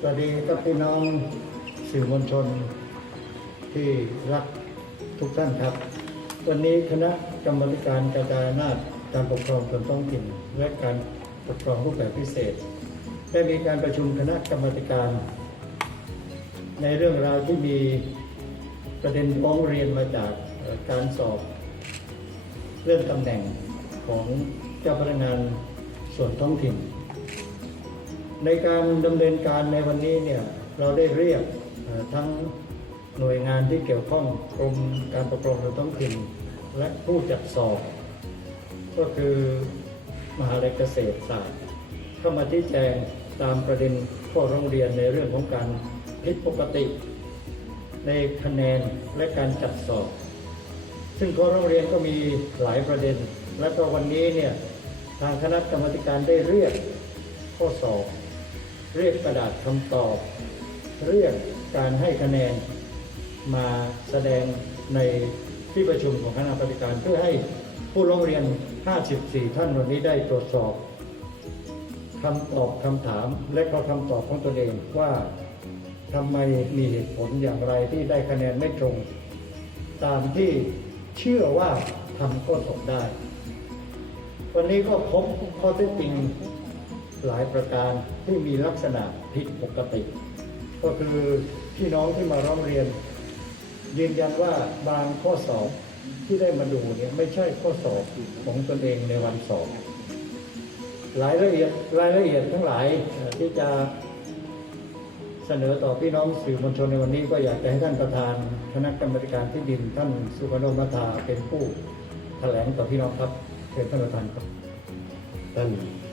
สวัสดีครับพี่น้องสื่อมวลชนที่รักทุกท่านครับ วันนี้คณะกรรมการกระจายอำนาจการปกครองส่วนท้องถิ่น และการปกครองรูปแบบพิเศษ ได้มีการประชุมคณะกรรมการ ในเรื่องราวที่มีประเด็นร้องเรียนมาจากการสอบเลื่อนตำแหน่งของเจ้าพนักงานส่วนท้องถิ่น ในการดำเนินการในวันนี้เนี่ยเราได้เรียกทั้งหน่วยงานที่เกี่ยวข้องกรมการปกครองส่วนท้องถิ่น และผู้จัดสอบ ก็คือมหาลัยเกษตรศาสตร์เข้ามาชี้แจงตามประเด็นข้อร้องเรียนในเรื่องของการผิดปกติ ในคะแนนและการจัดสอบ ซึ่งข้อร้องเรียนก็มีหลายประเด็น และก็วันนี้เนี่ยทางคณะกรรมการได้เรียกข้อสอบ เรียกกระดาษคำตอบ เรียกการให้คะแนนมาแสดงในที่ประชุมของคณะกรรมการเพื่อให้ผู้ร้องเรียน 54 ท่านวันนี้ได้ตรวจสอบคำตอบคำถามและก็คำตอบของตนเองว่าทำไมมีเหตุผลอย่างไรที่ได้คะแนนไม่ตรง ตามที่เชื่อว่าทำข้อสอบได้ วันนี้ก็พบข้อเท็จจริง หลายประการที่มีลักษณะผิดปกติ ก็คือพี่น้องที่มาร้องเรียน ยืนยันว่าบางข้อสอบที่ได้มาดูเนี่ยไม่ใช่ข้อสอบของตนเองในวันสอบรายละเอียดรายละเอียดทั้งหลายที่จะเสนอต่อพี่น้องสื่อมวลชนในวันนี้ก็อยากจะให้ท่านประธานคณะกรรมการที่ดินท่านสุพนมัทาเป็นผู้แถลงต่อพี่น้องครับเชิญท่านประธานครับท่าน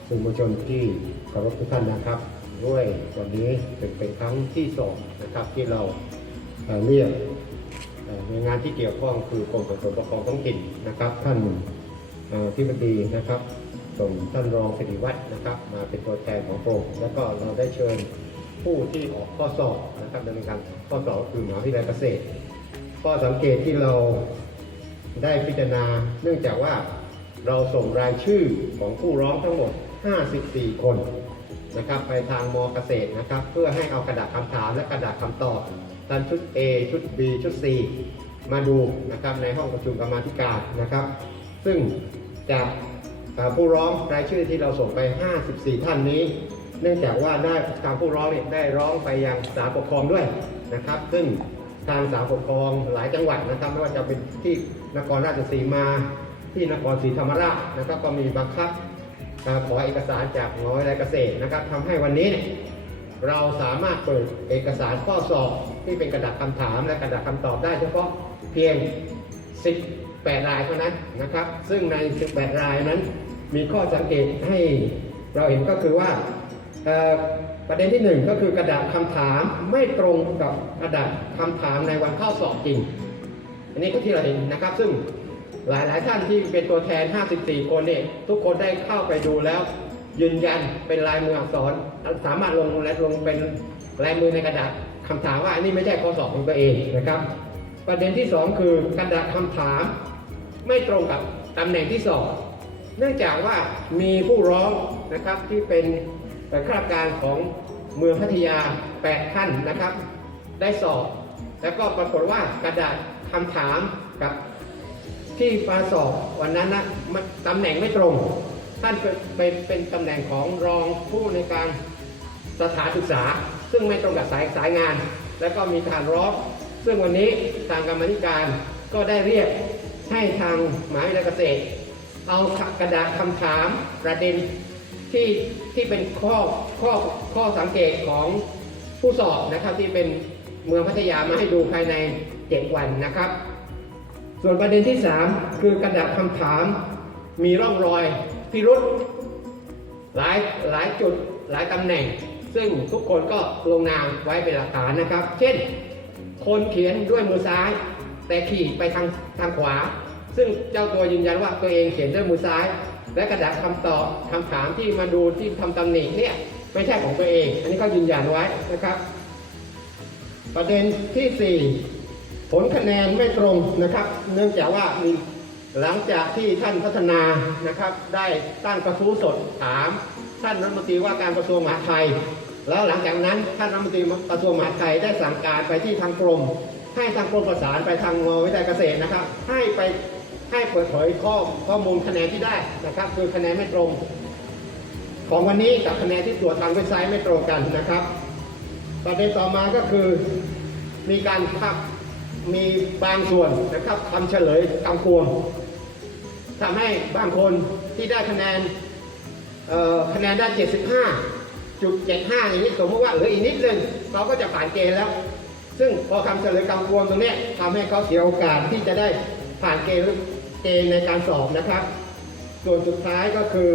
สื่อมวลชนที่เคารพทุกท่านนะครับ ด้วยวันนี้เป็นเป็นครั้งที่สองนะครับที่เราเอ่อเรียกหน่วยงานที่เกี่ยวข้องคือกรมส่งเสริมปกครองท้องถิ่นนะครับ ท่านเอ่อที่ปดีนะครับส่งท่านรองสิริวัฒน์นะครับ มาเป็นตัวแทนของกรมแล้วก็เราได้เชิญผู้ที่ออกข้อสอบนะครับดำเนินการข้อสอบคือมหาวิทยาลัยเกษตรข้อสังเกตที่เราได้พิจารณา เนื่องจากว่าเราส่งรายชื่อของผู้ร้องทั้งหมด 54 คนนะครับไปทางมเกษตรนะครับ เพื่อให้เอากระดาษคำถามและกระดาษคำตอบทั้งชุด A ชุด B ชุด C มาดูนะครับในห้องประชุมกรรมาธิการนะครับ ซึ่งจากผู้ร้องรายชื่อที่เราส่งไป 54 ท่านนี้ เนื่องจากว่าได้ทางผู้ร้องเนี่ยได้ร้องไปยังศาลปกครองด้วยนะครับ ซึ่งทางศาลปกครองหลายจังหวัดนะครับไม่ว่าจะเป็นที่นครราชสีมาที่นครศรีธรรมราชนะครับก็มีบังคับ เอ่อขอเอกสารจากหน่วยรายเกษตรนะครับทำให้วันนี้เนี่ยเราสามารถเปิดเอกสารข้อสอบที่เป็นกระดาษคำถามและกระดาษคำตอบได้เฉพาะเพียง 18 รายเท่านั้นนะครับ ซึ่งใน 18 รายนั้นมีข้อสังเกตให้เราเห็นก็คือว่าประเด็นที่หนึ่งก็คือกระดาษคำถามไม่ตรงกับกระดาษคำถามในวันเข้าสอบจริง อันนี้ก็ที่เราเห็นนะครับซึ่ง หลายๆท่านที่เป็นตัวแทน 54 คนเนี่ยทุกคนได้เข้าไปดูแล้ว ยืนยันเป็นลายมืออักษรสามารถลงและลงเป็นลายมือในกระดาษคำถามว่าอันนี้ไม่ใช่ข้อสอบของตัวเองนะครับ ประเด็นที่สองคือกระดาษคำถาม ไม่ตรงกับตำแหน่งที่สอบเนื่องจากว่ามีผู้ร้องนะครับที่เป็นข้าราชการของเมืองพัทยา 8 ท่านนะครับ ได้สอบ แล้วก็ปรากฏว่ากระดาษคำถามกับ ที่มาสอบวันนั้นนะมันตำแหน่งไม่ตรง ท่านเป็นเป็นตำแหน่งของรองผู้ในการสถานศึกษา ซึ่งไม่ตรงกับสายสายงาน แล้วก็มีการร้องซึ่งวันนี้ทางกรรมธิการก็ได้เรียกให้ทางหมาวิทยาลัยเกษตร เอากระดาษคำถามประเด็นที่ที่เป็นข้อข้อข้อสังเกตของผู้สอบนะครับที่เป็นเมืองพัทยามาให้ดูภายใน 7 วันนะครับ ส่วนประเด็นที่ 3 คือกระดาษคำถามมีร่องรอยพิรุษหลายหลายจุดหลายตำแหน่ง ซึ่งทุกคนก็ลงนามไว้เป็นหลักฐานนะครับ เช่น คนเขียนด้วยมือซ้าย แต่ขีดไปทางทางขวา ซึ่งเจ้าตัวยืนยันว่าตัวเองเขียนด้วยมือซ้าย และกระดาษคำตอบคำถามที่มาดูที่ทำตำหนิเนี่ยไม่ใช่ของตัวเอง อันนี้เขายืนยันไว้นะครับ ประเด็นที่ 4 ผลคะแนนไม่ตรงนะครับ เนื่องจากว่ามีหลังจากที่ท่านพัฒนานะครับ ได้ตั้งกระทู้สดถาม ท่านรัฐมนตรีว่าการกระทรวงมหาดไทย แล้วหลังจากนั้นท่านรัฐมนตรีกระทรวงมหาดไทยได้สั่งการไปที่ทางกรม ให้ทางกรมประสานไปทางมวิทยาเกษตรนะครับ ให้ไปให้เปิดเผยข้อข้อมูลคะแนนที่ได้นะครับ คือคะแนนไม่ตรง ของวันนี้กับคะแนนที่ตรวจทางเว็บไซต์ไม่ตรงกันนะครับประเด็นต่อมาก็คือมีการทับ มีบางส่วนนะครับทำเฉลยกำกวมทำให้บางคนที่ได้คะแนนคะแนนได้ 75 จุด 75 อย่างนี้สมมติว่าเหลืออีกนิดนึงเขาก็จะผ่านเกณฑ์แล้ว ซึ่งพอคำเฉลยกำกวมตรงนี้ทำให้เขาเสียโอกาสที่จะได้ผ่านเกณฑ์เกณฑ์ในการสอบนะครับ ส่วนสุดท้ายก็คือ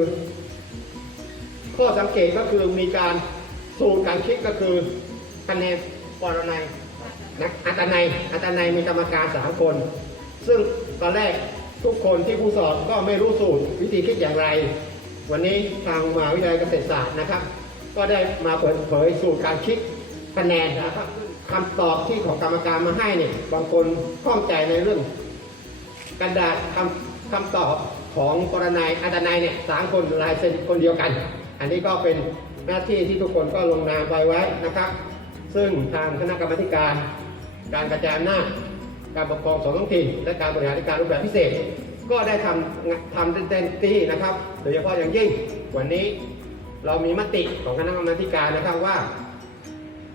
ข้อสังเกตก็คือมีการสูตรการคิดก็คือคะแนนปรนัย นะอัตนัยอัตนัยมีกรรมการสามคน ซึ่งตอนแรกทุกคนที่ผู้สอบก็ไม่รู้สูตรวิธีคิดอย่างไร วันนี้ทางมหาวิทยาลัยเกษตรศาสตร์นะครับ ก็ได้มาเปิดเผยสูตรการคิดคะแนนนะครับคำตอบที่ของกรรมการมาให้เนี่ยบางคนข้องใจในเรื่องกระดาษคำคำตอบของกรณัยอัตนายเนี่ยสามคนลายเซ็นคนเดียวกัน อันนี้ก็เป็นหน้าที่ที่ทุกคนก็ลงนามไปไว้นะครับ ซึ่งทางคณะกรรมการ การกระจายอำนาจการปกครองส่วนท้องถิ่นและการบริหารราชการรูปแบบพิเศษ ก็ได้ทำทำเต็มที่นะครับ โดยเฉพาะอย่างยิ่งวันนี้เรามีมติของคณะกรรมการนะครับว่า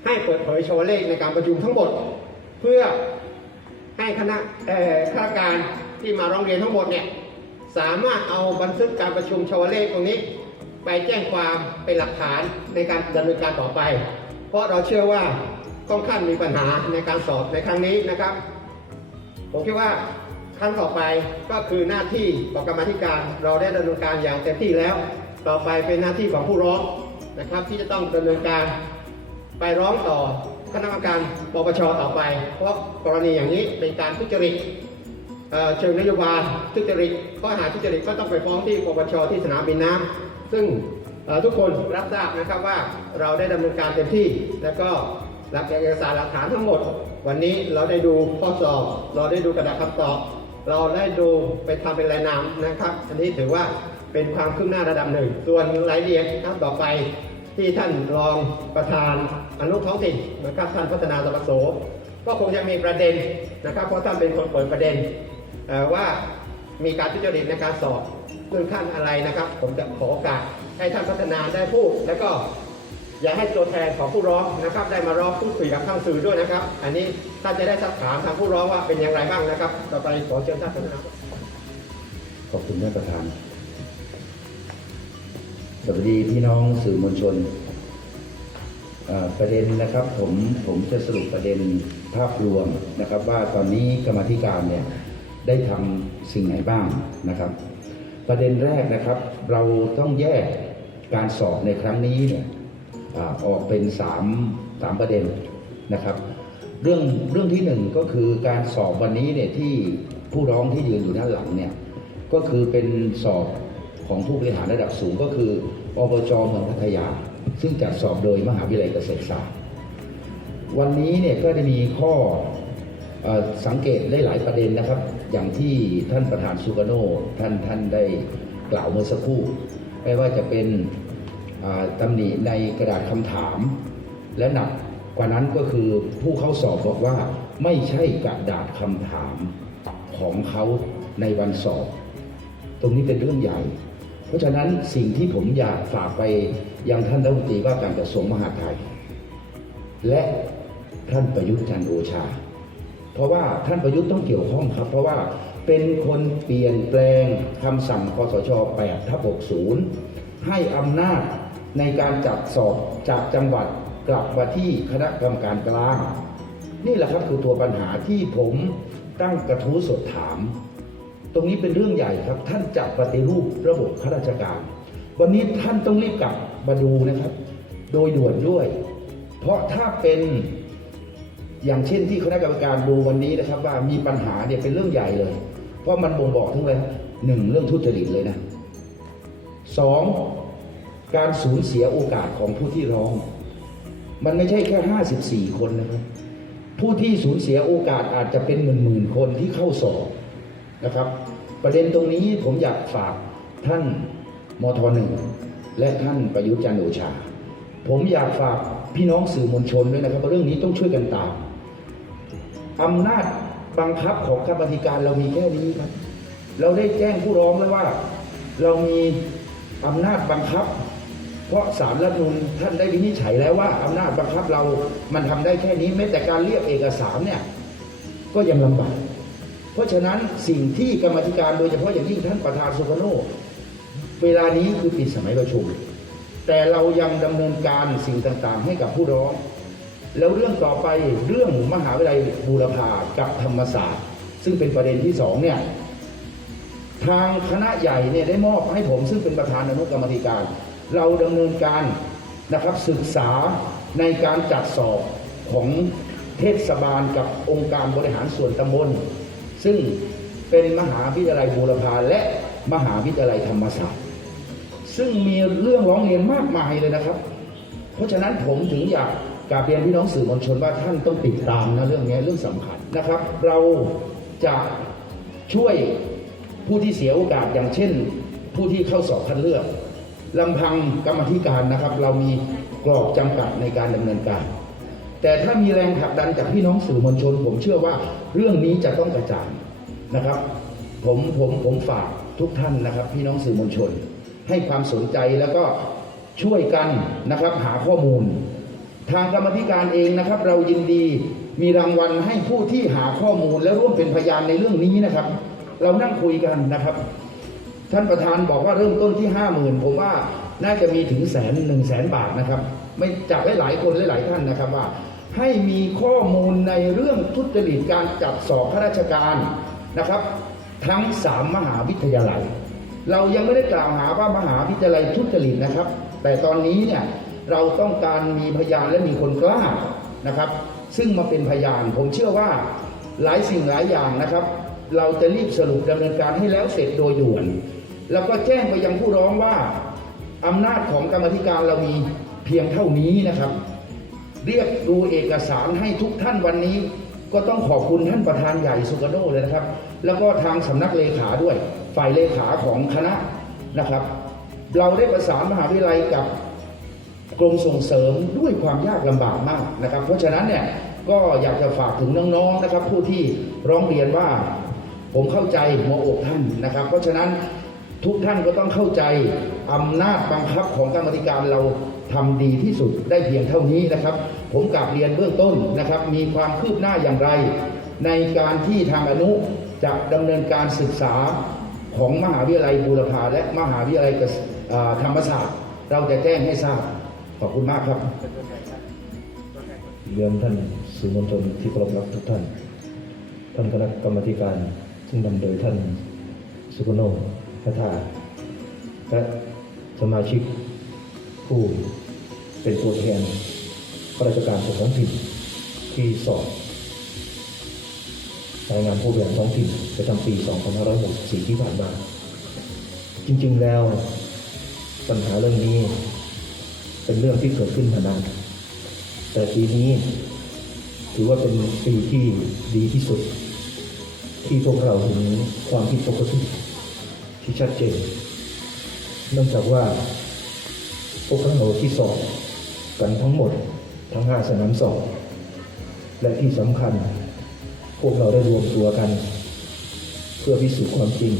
ให้เปิดเผยโชว์เลขในการประชุมทั้งหมด เพื่อให้คณะข้าราชการที่มาร้องเรียนทั้งหมดเนี่ยสามารถเอาบันทึกการประชุมชาวเลขตรงนี้ ไปแจ้งความเป็นหลักฐานในการดำเนินการต่อไป เพราะเราเชื่อว่า ค่อนข้างมีปัญหาในการสอบในครั้งนี้นะครับ ผมคิดว่าครั้งต่อไปก็คือหน้าที่ของกรรมาธิการเราได้ดำเนินการอย่างเต็มที่แล้ว ต่อไปเป็นหน้าที่ของผู้ร้องนะครับ ที่จะต้องดำเนินการไปร้องต่อคณะกรรมการปปชต่อไป เพราะกรณีอย่างนี้เป็นการทุจริตเเชิงนโยบายทุจริตข้อหาทุจริตก็ต้องไปฟ้องที่ปปชที่สนามบินน้ำซึ่งทุกคนรับทราบนะครับว่าเราได้ดำเนินการเต็มที่ แล้วก็ หลักเอกสารหลักฐานทั้งหมด วันนี้เราได้ดูข้อสอบ เราได้ดูกระดาษคำตอบ เราได้ดูไปทำเป็นรายนามนะครับ อันนี้ถือว่าเป็นความคืบหน้าระดับหนึ่ง ส่วนรายละเอียดครับต่อไปที่ท่านรองประธานอนุท้องถิ่นนะครับท่านพัฒนาสปโสก็คงจะมีประเด็นนะครับเพราะท่านเป็นคนเปิดประเด็นว่ามีการทุจริตในการสอบเรื่องขั้นอะไรนะครับ ผมจะขอโอกาสให้ท่านพัฒนาได้พูดแล้วก็ อย่าให้ตัวแทนของผู้ร้องนะครับได้มาร้องพูดคุยกับทางสื่อด้วยนะครับ อันนี้ท่านจะได้สักถามทางผู้ร้องว่าเป็นอย่างไรบ้างนะครับ ต่อไปขอเชิญท่านพัฒนาขอบคุณท่านประธาน สวัสดีพี่น้องสื่อมวลชน ประเด็นนะครับผมผมจะสรุปประเด็นภาพรวมนะครับ ว่าตอนนี้กรรมธิการเนี่ยได้ทำสิ่งไหนบ้างนะครับ ประเด็นแรกนะครับ เราต้องแยกการสอบในครั้งนี้เนี่ย ออกเป็นสามสามประเด็นนะครับ เรื่องเรื่องที่หนึ่งก็คือการสอบวันนี้เนี่ยที่ผู้ร้องที่ยืนอยู่ด้านหลังเนี่ยก็คือเป็นสอบของผู้บริหารระดับสูงก็คืออบจเมืองพัทยา ซึ่งจัดสอบโดยมหาวิทยาลัยเกษตรศาสตร์ วันนี้เนี่ยก็ได้มีข้ออสังเกตได้หลายประเด็นนะครับ อย่างที่ท่านประธานสุกาโนท่านท่านได้กล่าวเมื่อสักครู่ไม่ว่าจะเป็น ตำหนิในกระดาษคำถาม และหนักกว่านั้นก็คือผู้เข้าสอบบอกว่าไม่ใช่กระดาษคำถามของเขาในวันสอบ ตรงนี้เป็นเรื่องใหญ่ เพราะฉะนั้นสิ่งที่ผมอยากฝากไปยังท่านรัฐมนตรีว่าการกระทรวงมหาดไทย และท่านประยุทธ์จันทร์โอชา เพราะว่าท่านประยุทธ์ต้องเกี่ยวข้องครับ เพราะว่าเป็นคนเปลี่ยนแปลงคำสั่งคอสช8ทับ60 ให้อำนาจ ในการจัดสอบจากจังหวัดกลับมาที่คณะกรรมการกลาง นี่แหละครับคือตัวปัญหาที่ผมตั้งกระทู้สดถาม ตรงนี้เป็นเรื่องใหญ่ครับ ท่านจะปฏิรูประบบข้าราชการ วันนี้ท่านต้องรีบกลับมาดูนะครับ โดยด่วนด้วย เพราะถ้าเป็นอย่างเช่นที่คณะกรรมการดูวันนี้นะครับ ว่ามีปัญหาเนี่ยเป็นเรื่องใหญ่เลย เพราะมันบ่งบอกทั้งเลยหนึ่งเรื่องทุจริตเลยนะสอง การสูญเสียโอกาสของผู้ที่ร้อง มันไม่ใช่แค่ห้าสิบสี่คนนะครับ ผู้ที่สูญเสียโอกาสอาจจะเป็นหมื่นหมื่นๆคนที่เข้าสอบนะครับ ประเด็นตรงนี้ผมอยากฝากท่านมทหนึ่งและท่านประยุทธ์จันทร์โอชา ผมอยากฝากพี่น้องสื่อมวลชนด้วยนะครับเรื่องนี้ต้องช่วยกันตามอำนาจบังคับของกรรมธิการเรามีแค่นี้ครับ เราได้แจ้งผู้ร้องแล้วว่า เรามีอำนาจบังคับ เพราะสารรัฐธรรมนูลท่านได้วินิจฉัยแล้วว่าอำนาจบังคับเรา มันทำได้แค่นี้แม้แต่การเรียกเอกสารเนี่ยก็ยังลำบาก เพราะฉะนั้นสิ่งที่กรรมธิการโดยเฉพาะอย่างยิ่งท่านประธานสุพโนเวลานี้คือปิดสมัยประชุม แต่เรายังดำเนินการสิ่งต่างๆ ให้กับผู้ร้อง แล้วเรื่องต่อไปเรื่องมหาวิทยาลัยบูรพากับธรรมศาสตร์ ซึ่งเป็นประเด็นที่สองเนี่ยทางคณะใหญ่เนี่ยได้มอบให้ผมซึ่งเป็นประธานอนุกรรมธิการ เราดำเนินการนะครับศึกษาในการจัดสอบของเทศบาลกับองค์การบริหารส่วนตำบล ซึ่งเป็นมหาวิทยาลัยบูรพาและมหาวิทยาลัยธรรมศาสตร์ ซึ่งมีเรื่องร้องเรียนมากมายเลยนะครับ เพราะฉะนั้นผมถึงอยากกราบเรียนพี่น้องสื่อมวลชนว่าท่านต้องติดตามนะเรื่องนี้เรื่องสำคัญนะครับ เราจะช่วยผู้ที่เสียโอกาสอย่างเช่น ผู้ที่เข้าสอบคัดเลือก ลำพังกรรมธิการนะครับ เรามีกรอบจำกัดในการดำเนินการ แต่ถ้ามีแรงผลักดันจากพี่น้องสื่อมวลชน ผมเชื่อว่าเรื่องนี้จะต้องกระจ่างนะครับ ผมผมผมฝากทุกท่านนะครับ พี่น้องสื่อมวลชน ให้ความสนใจแล้วก็ช่วยกันนะครับหาข้อมูล ทางกรรมธิการเองนะครับ เรายินดีมีรางวัลให้ผู้ที่หาข้อมูลและร่วมเป็นพยานในเรื่องนี้นะครับ เรานั่งคุยกันนะครับ ท่านประธานบอกว่าเริ่มต้นที่ห้าหมื่นผมว่าน่าจะมีถึงแสนหนึ่งแสนบาทนะครับ ไม่จับได้หลายคนหลายท่านนะครับว่า ให้มีข้อมูลในเรื่องทุจริตการจัดสอบข้าราชการนะครับ ทั้งสามมหาวิทยาลัย เรายังไม่ได้กล่าวหาว่ามหาวิทยาลัยทุจริตนะครับ แต่ตอนนี้เนี่ยเราต้องการมีพยานและมีคนกล้านะครับ ซึ่งมาเป็นพยานผมเชื่อว่าหลายสิ่งหลายอย่างนะครับ เราจะรีบสรุปดำเนินการให้แล้วเสร็จโดยด่วน แล้วก็แจ้งไปยังผู้ร้องว่าอำนาจของกรรมธิการเรามีเพียงเท่านี้นะครับ เรียกดูเอกสารให้ทุกท่านวันนี้ ก็ต้องขอบคุณท่านประธานใหญ่สุกโนเลยนะครับ แล้วก็ทางสำนักเลขาด้วย ฝ่ายเลขาของคณะนะครับ เราได้ประสานมหาวิทยาลัยกับกรมส่งเสริมด้วยความยากลำบากมากนะครับ เพราะฉะนั้นเนี่ยก็อยากจะฝากถึงน้องๆนะครับ ผู้ที่ร้องเรียนว่า ผมเข้าใจหัวอกท่านนะครับ เพราะฉะนั้น ทุกท่านก็ต้องเข้าใจอำนาจบังคับของกรรมธิการเราทำดีที่สุดได้เพียงเท่านี้นะครับ ผมกลับเรียนเบื้องต้นนะครับ มีความคืบหน้าอย่างไร ในการที่ทางอนุจะดำเนินการศึกษาของมหาวิทยาลัยบูรพาและมหาวิทยาลัยธรรมศาสตร์ เราจะแจ้งให้ทราบขอบคุณมากครับเรียนท่านสื่อมวลชนที่เคารพรักทุกท่าน ท่านคณะกรรมธิการซึ่งนำโดยท่านสุกโน พัฒาและสมาชิกผู้เป็นตัวแทนข้าราชการส่วนท้องถิ่นที่สอบรายงานผู้บริหารท้องถิ่นประจำปี 2564 ที่ผ่านมา จริงๆแล้วปัญหาเรื่องนี้เป็นเรื่องที่เกิดขึ้นมานาน แต่ปีนี้ถือว่าเป็นปีที่ดีที่สุด ที่พวกเราเห็นความผิดปกติ ที่ชัดเจน เนื่องจากว่า พวกทั้งเราที่สอบกันทั้งหมดทั้งห้าสนามสอบ และที่สำคัญ พวกเราได้รวมตัวกัน เพื่อพิสูจน์ความจริง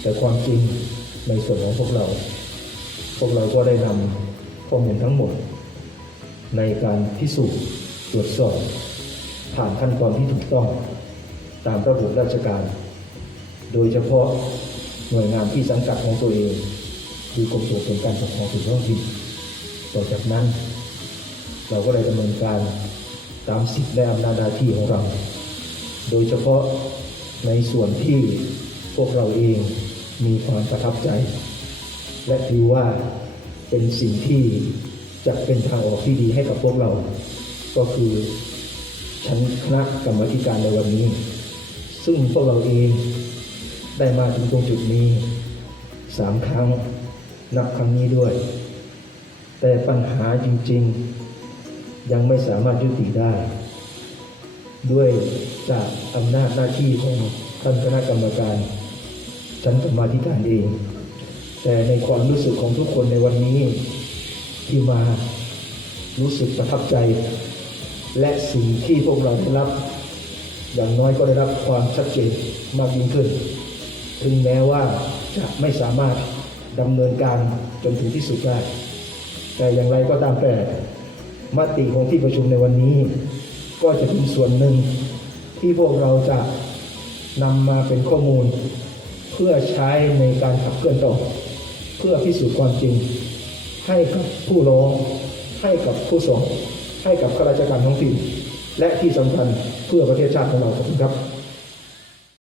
แต่ความจริงในส่วนของพวกเรา พวกเราก็ได้นำข้อมูลทั้งหมด ในการพิสูจน์ตรวจสอบผ่านขั้นตอนที่ถูกต้องตามระบบราชการ โดยเฉพาะหน่วยงานที่สังกัดของตัวเอง คือกรมส่งเสริมการปกครองส่วนท้องถิ่นต่อจากนั้น เราก็ได้ดำเนินการตามสิทธิและอำนาจหน้าที่ของเรา โดยเฉพาะในส่วนที่พวกเราเองมีความประทับใจ และถือว่าเป็นสิ่งที่จะเป็นทางออกที่ดีให้กับพวกเรา ก็คือชั้นคณะกรรมธิการในวันนี้ ซึ่งพวกเราเอง ได้มาถึงตรงจุดนี้สามครั้งนับครั้งนี้ด้วย แต่ปัญหาจริง ๆ ยังไม่สามารถยุติได้ ด้วยจากอำนาจหน้าที่ของท่านคณะกรรมการชั้นกรรมาธิการเอง แต่ในความรู้สึกของทุกคนในวันนี้ ที่มารู้สึกประทับใจ และสิ่งที่พวกเราได้รับ อย่างน้อยก็ได้รับความชัดเจนมากยิ่งขึ้น ถึงแม้ว่าจะไม่สามารถดำเนินการจนถึงที่สุดได้ แต่อย่างไรก็ตามแต่มติของที่ประชุมในวันนี้ ก็จะเป็นส่วนหนึ่งที่พวกเราจะนำมาเป็นข้อมูล เพื่อใช้ในการขับเคลื่อนต่อ เพื่อพิสูจน์ความจริง ให้กับผู้ร้อง ให้กับผู้สอบให้กับข้าราชการท้องถิ่นและที่สำคัญเพื่อประเทศชาติของเราขอบคุณครับ